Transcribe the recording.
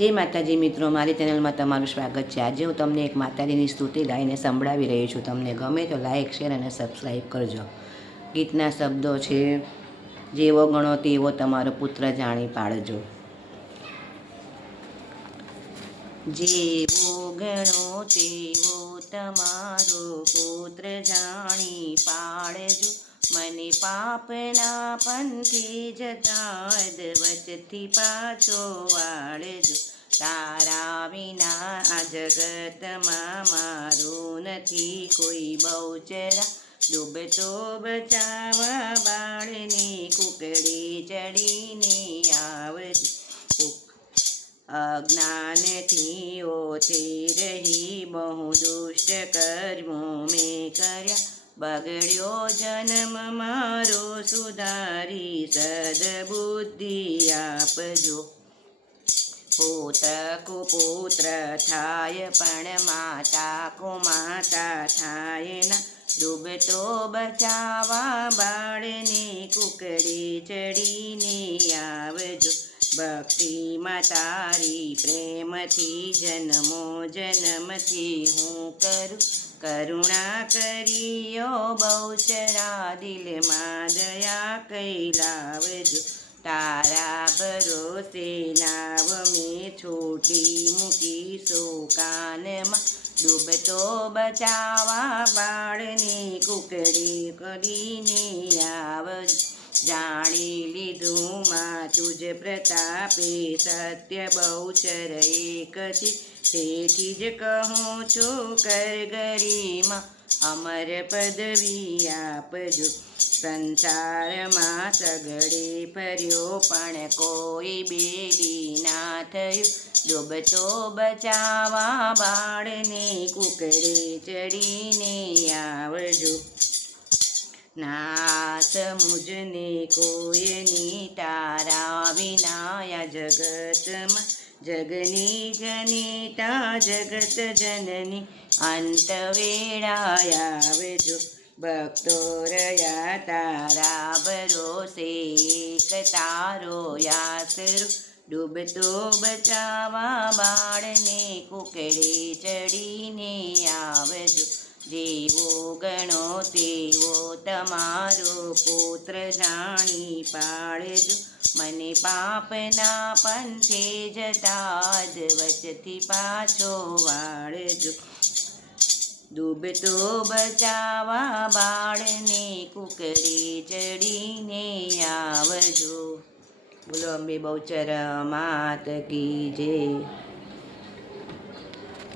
જય માતાજી મિત્રો, મારી ચેનલમાં તમારું સ્વાગત છે. આજે હું તમને એક માતાજીની સ્તુતિ ગાઈને સંભળાવી રહી છું. તમને ગમે તો લાઈક, શેર અને સબસ્ક્રાઈબ કરજો. ગીતના શબ્દો છે, જેવો ગણો તેવો તમારો પુત્ર જાણી પાડજો. જેવો ગણો તેવો તમારો પુત્ર જાણી પાડજો. મને પાપના પંથી જતા વચથી પાછો વાળજો. તારા વિના આ જગતમાં મારું નથી કોઈ બહુચરા. ડૂબતો બચાવા બાળને કુકડી ચડીને આવજો. અજ્ઞાનથી ઓતી રહી બહુ દુષ્ટ કર્મો મેં કર્યા. બગડ્યો જન્મ મારો સુધારી, સદબુદ્ધિ આપજો. પુત્ર કુપુત્ર થાય પણ માતા કુમાતા થાય ના. ડૂબતો બચાવા બાળને કુકડી ચડીને ભક્તિમાં તારી પ્રેમથી જન્મો, જન્મથી હું કરું. કરુણા કરીયો બહુચરા દિલમાં દયા કઈ લાવજો. તારા ભરોસે નાવ મેં છોટી મૂકીશું કાનમાં ડૂબતો બચાવા બાળને કુકડી કરીને આવજો. જાણી લીધું માં તુજ પ્રતાપે સત્ય બહુચર એક છે. તેથી જ કહું છું, કર ગરીમાં, અમર પદવી આપજો. સંસારમાં સગડે ફર્યો, પણ કોઈ બેલી ના થયું. ડૂબતો બચાવા બાળને કુકડે ચડીને આવજો. નાથ મુજને કોયની તારા વિનાયા જગતમાં જગની જનિતા જગત જનની અંત વેળાયાવજો ભક્તો રહ્યા તારા ભરોસે એક તારો યાસરો ડૂબતો બચાવા બાળને કુકડે ચડીને આવજો જેવો ગણો તેવો તમારો પુત્ર જાણી પાડજો મને પાપના પંથે જતા જ વચથી પાછો વાળજો. ડૂબતો બચાવા બાળને કુકરી ચડીને આવજો. બોલો અંબે બહુચર માત કી જય